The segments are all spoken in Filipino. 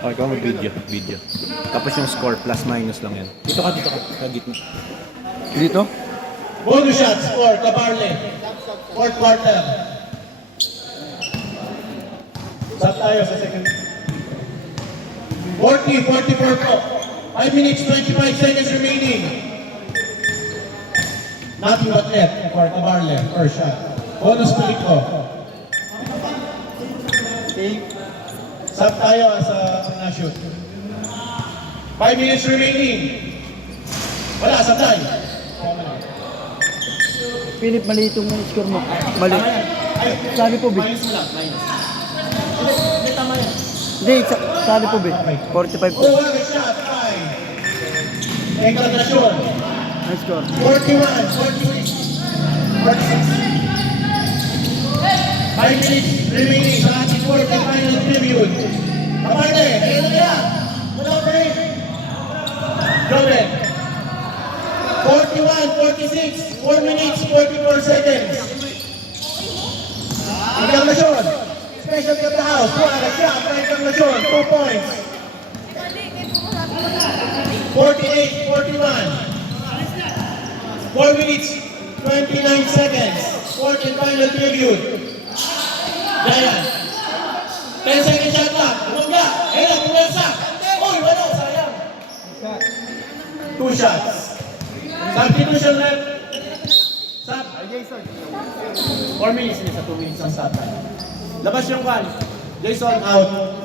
Okay, ikaw mag-video. Video. Tapos yung score, plus minus lang yan. Dito ka. Sa gitna. Dito? Bonus shots for Cabarle. Fourth quarter. Sab tayo sa second. 40-44 po. 5 minutes, 25 seconds remaining. Nothing but net for Cabarle. First shot. Bonus pelik po. Sab tayo sa na-shoot. 5 minutes remaining. Wala, sab tayo. Philip, mali itong score mo. Mali. Sabi po, Big. Minus mo lang, minus. Hindi, tama yan. Hindi, sabi po, Big. 45 po. Oh, good shot, 5. Encarnacion. Nice score. 41, 46. 5 minutes remaining sa ating fourth and final period. Kaparte, ayun na kaya. Wala pa rin. Joven. 41, 46. 4 minutes, 44 seconds. Encarnacion. Specialty of the house. Good shot for Encarnacion. 2 points. 48-41. 4 minutes, 29 seconds. Fourth and final period. Giant. 10 seconds shot clock. Bumangga. Ayun, pumersa. Uy, wala. Sayang. 2 shots. Substitution left. Sub. 4 minutes na sa 2 minutes ang stop time. Labas yung kan. Jason out.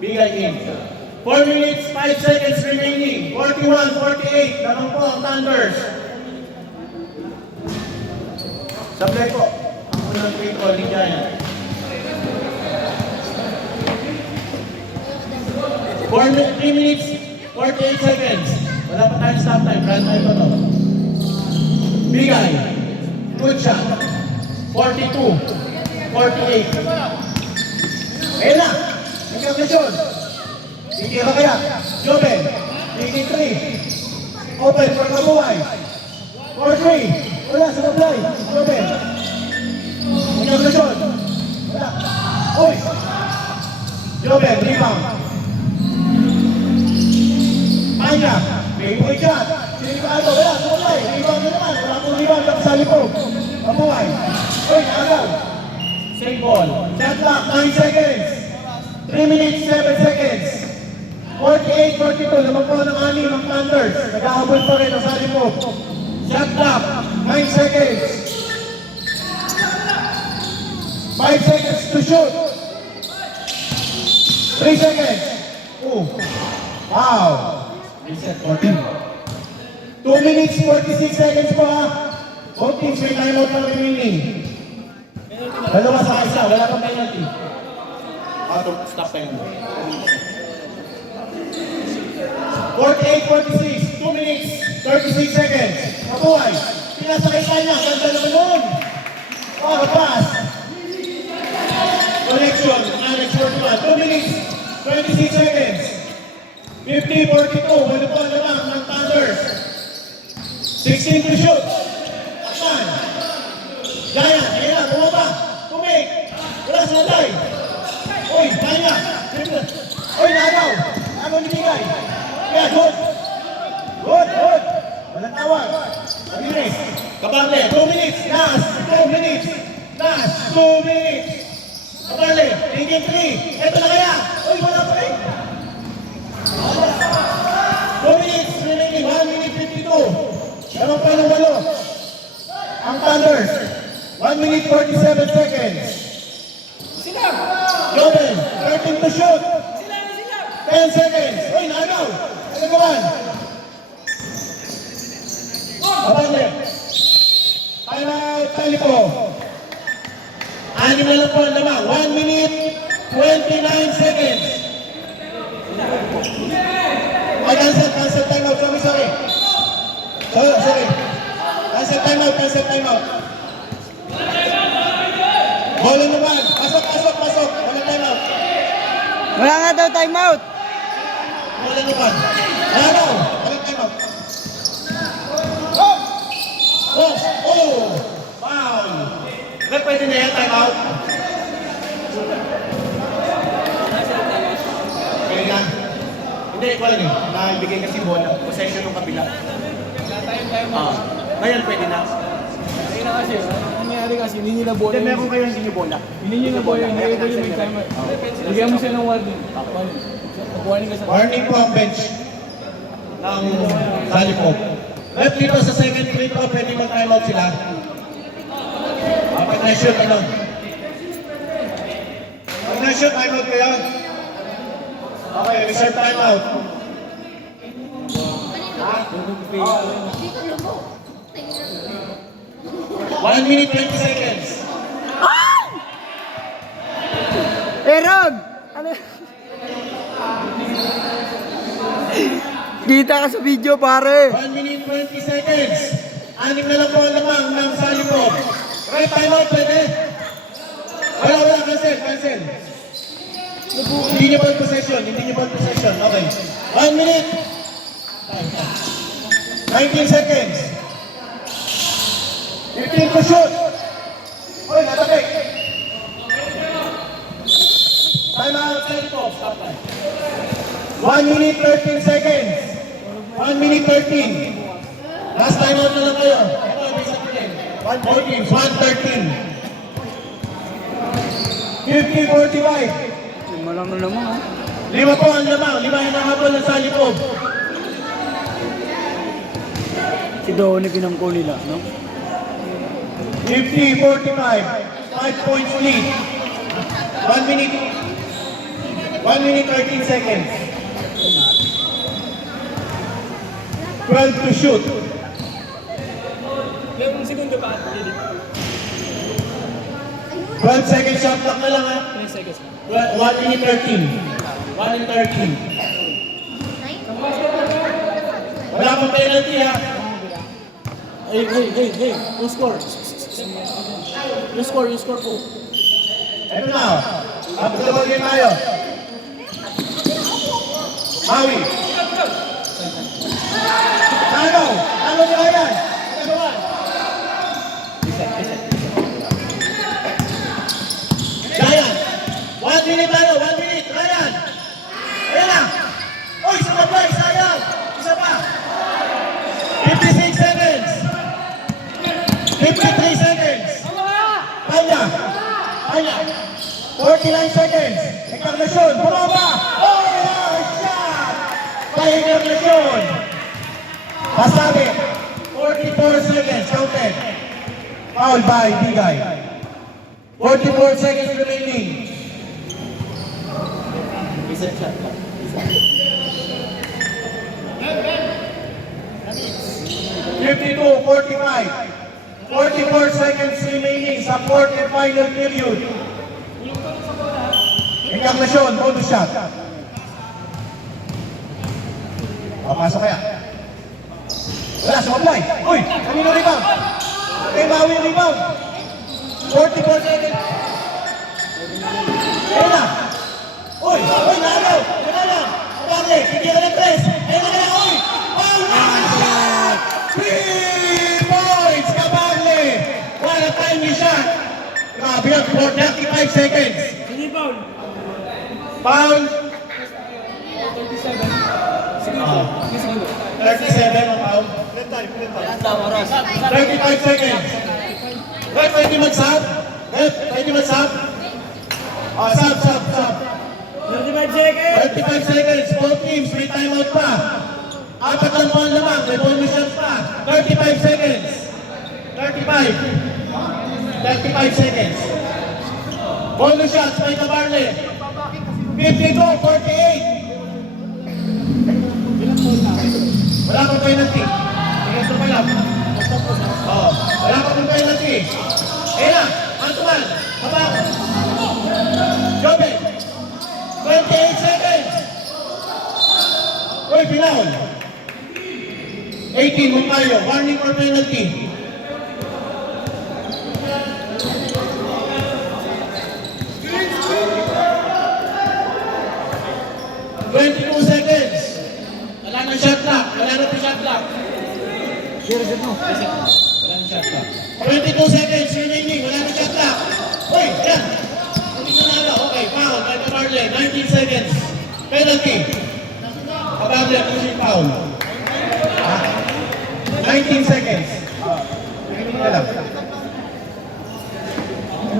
Bigay in. 4 minutes, 5 seconds remaining. 41-48. Lamang po ang Thunders. Sablay po. Ang unang free throw ni Giant. 3 minutes, 48 seconds. Wala pa tayong stop time. Brand time pa to. Bigay. Good shot. 42-48. Ayun na. Encarnacion. Hindi ka kaya. Joven. Taking 3. Open for Kabuhay. 4-3. Wala sa supply. Joven. Encarnacion. Wala. Uy. Joven. Rebound. Panya. May shot. Sinikado. Wala sa supply. Rebound na naman. Wala pong rebound. Tapos sa likod. Kabuhay. Uy. Agaw. Same ball. Shot clock. 9 seconds. 3 minutes, 7 seconds. 48-42, lamang po ng 6 ng Thunders. Nag-ahabol pa rin ang sali mo. Shot clock, 9 seconds. 5 seconds to shoot. 3 seconds. Oh. Wow. Reset 14. 2 minutes, 46 seconds po ha. Both teams may timeout na remaining. Dalawa sa isa, wala pang penalty. Out of stop time. 48-46, 2 minutes, 36 seconds. Kabuhay. Pinasakay ka niya. Ganda naman nun. Oh, pass. Connection. Alex 41. 2 minutes, 26 seconds. 50-42. Wala po naman ng Thunders. 16 to shoot. Ayan. Giant. Ayan. Bumaba. Tumig. Wala sa natay. Uy, kaya. Uy, nagaw. Ano nibigay? Yeah, good. Good. Walang tawag. Mabilis. Kabarle, 2 minutes. Last, 2 minutes. Last, 2 minutes. Kabarle, taking 3. Ito na kaya. Uy, wala pa rin. 2 minutes remaining. 1 minute 52. Lamang pa ng 8. Ang Thunders. 1 minute 47 seconds. Joven, 13 to shoot. 10 seconds. Uy, nagaw. Nagawan. Kabarle. Time out, Talipo. 6 na lang po ang lamang. 1 minute, 29 seconds. Ay, cancel time out. Sorry. Cancel time out. Bola naman. Pasok. Wala time out. Wala nga daw timeout. Wala naman. Walang time out. Oh! Foul! Pwede na yan, time out. Pwede na. Hindi, wala eh. Naibigay kasi bola. Possession ng kabila. Ngayon pwede na. Ayun na kasi, ang nangyari kasi, hindi nila bola. Hindi, meron kayo hindi nyo bola. Hindi nila bola, hindi nila may timer. Bigyan mo siya ng warning. Warning ka sa... Warning po ang bench ng Salipog. Left dito sa second free throw, pwede mag-timeout sila. Pag na-shoot, ano? Pag na-shoot, timeout kayo? Okay, reserve timeout. Dito lumo. 1 minute, 20 seconds. Erog! Ano? Kita ka sa video, pare. 1 minute, 20 seconds. 6 na lang po ang lamang ng Salipog. Right timeout, pwede? Wala, cancel. Hindi niyo ball possession. Okay. 1 minute. 19 seconds. 15 to shoot. Oy, natabik. Time out, Salipog. Stop time. 1 minute, 13 seconds. 1 minute, 13. Last time out na lang kayo. Ito, may isa din. 1 games, 1:13. 50-45. Lima lang na naman, ha? 5 po ang lamang. 5 hinahabol ng Salipog. Si Donnie pinangko nila, no? 50-45. 5 points lead. 1 minute. 1 minute 13 seconds. 12 to shoot. 12 seconds shot clock na lang ha. 1 minute 13. 1 minute 13. Wala pang penalty ha. Hey, who score? You score po. Ito na. Tapos na game tayo. Maui. Tagaw. Ano nyo yan? Tagawan. Ryan. 1 minute tayo. 1 minute. Ryan. Ayan na. Uy, sumabay. Sayang. Isa pa. 56 seconds. 53 seconds. Kanya. 49 seconds. Encarnacion. Bumaba. Oh, shot. Kay Encarnacion. Pasabi. 44 seconds. Counted. Foul by Bigay. 44 seconds remaining. 52-45. 44 seconds remaining sa fourth and final period. Encarnacion, bonus shot. Papasok kaya. Wala, sumablay. Uy, kanino rebound? Kay Maui rebound. 44 seconds. Ayun na. Uy, nalaw. Bakit? Hindi ka ng press. Ayun na kaya, uy. Foul na! 3 points, Kabale. What a timely shot. Grabe yan, for 35 seconds. Hindi foul. Foul. 37. Sige, 37 ang foul. 35 seconds. Ref, pwede mag-sub? Sub. 35 seconds. 35 seconds. Both teams, may timeout pa. Apat lang po ang lamang, may bonus shot pa. 35 seconds. 35 seconds. Bonus shots, may Tabarle. 52-48. Wala pang penalty. Tingnan ito pa lang. Wala pang penalty. Ayun na, Antuan. Habang. Jobe. 28 seconds. Uy, pinahon. 18, Montayo. Warning for penalty. Seconds. Wala na shot clock. Wala na shot clock. Wala na shot clock. 22 seconds remaining. Wala na shot clock. Uy, yan. Hindi na nalo. Okay, foul. By Tabarle. 19 seconds. Penalty. Pabaglia, pushing foul. 19 seconds. Wala lang.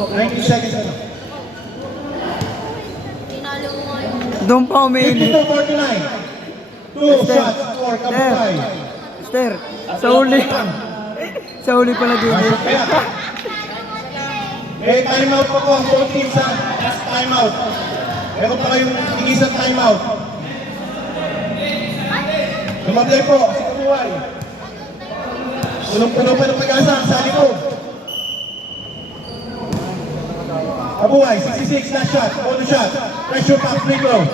19 seconds na lang. Tinalo mo nga yun. Doon pa umiinit. 52-49. 2 shots for Kabukay. Mister, sa uli. Sa uli pa nag-init. Kaya, may timeout pa po ang both teams sa last timeout. Meron pa kayong iisang timeout. Lumablay po, si Kabuhay. Punong-puno pa ng pag-asa sa likod. Kabuhay, 66 last shot, bonus shot. Pressure pass free throw.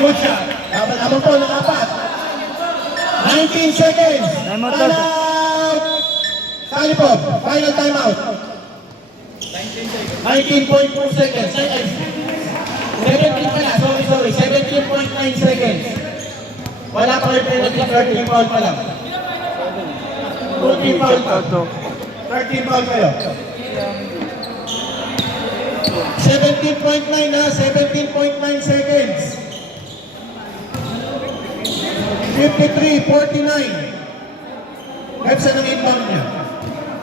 Good shot. Laban-laban po ng apat. 19 seconds. Timeout. Timeout. Salipov, final timeout. 19.4 seconds. 17 pala, sorry. 17.9 seconds. Wala pa kayo penalty, 13 foul pa lang. 14 foul pa. 13 foul kayo. 17.9 na, 17.9 seconds. 53-49. Pepsa ng inbound niya.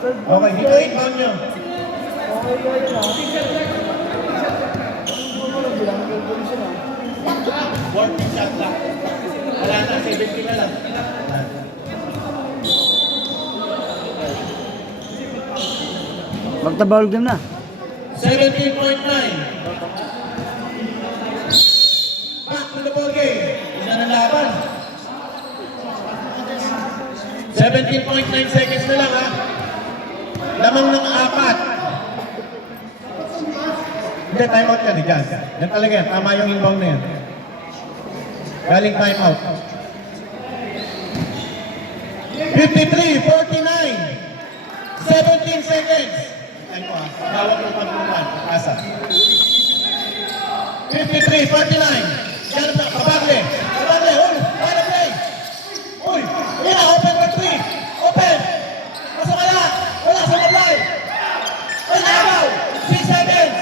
Okay, dito inbound niya. Working shot lang. Wala na, 70 na lang. Magtabawal game na. 17.9. Back to the ball game. Isa na laban. 17.9 seconds na lang ha. Lamang ng apat. Hindi, timeout yan eh, Jazz. Yan talaga yan. Tama yung inbound na yan. Galing timeout. 53-49. 17 seconds. Ano ah, bawag ng pagkuman. Asa. 53-49. Yan na, Kabagle. Kabagle, uy, para play. Uy, yan, open for 3. Open. Pasok ka na. Wala, sa mag-live. Uy, nakabaw. 6 seconds.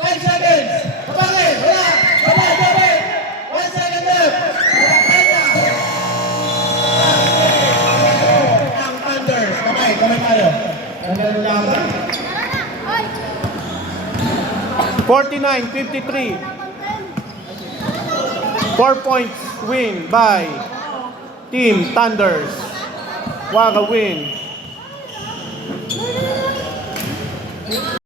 5 seconds. Kabagle, wala. Kabagle. 1 second left. Ang Thunders. Kamay tayo. Tanggalin lang. 49-53. 4 points win by Team Thunders. Waga win.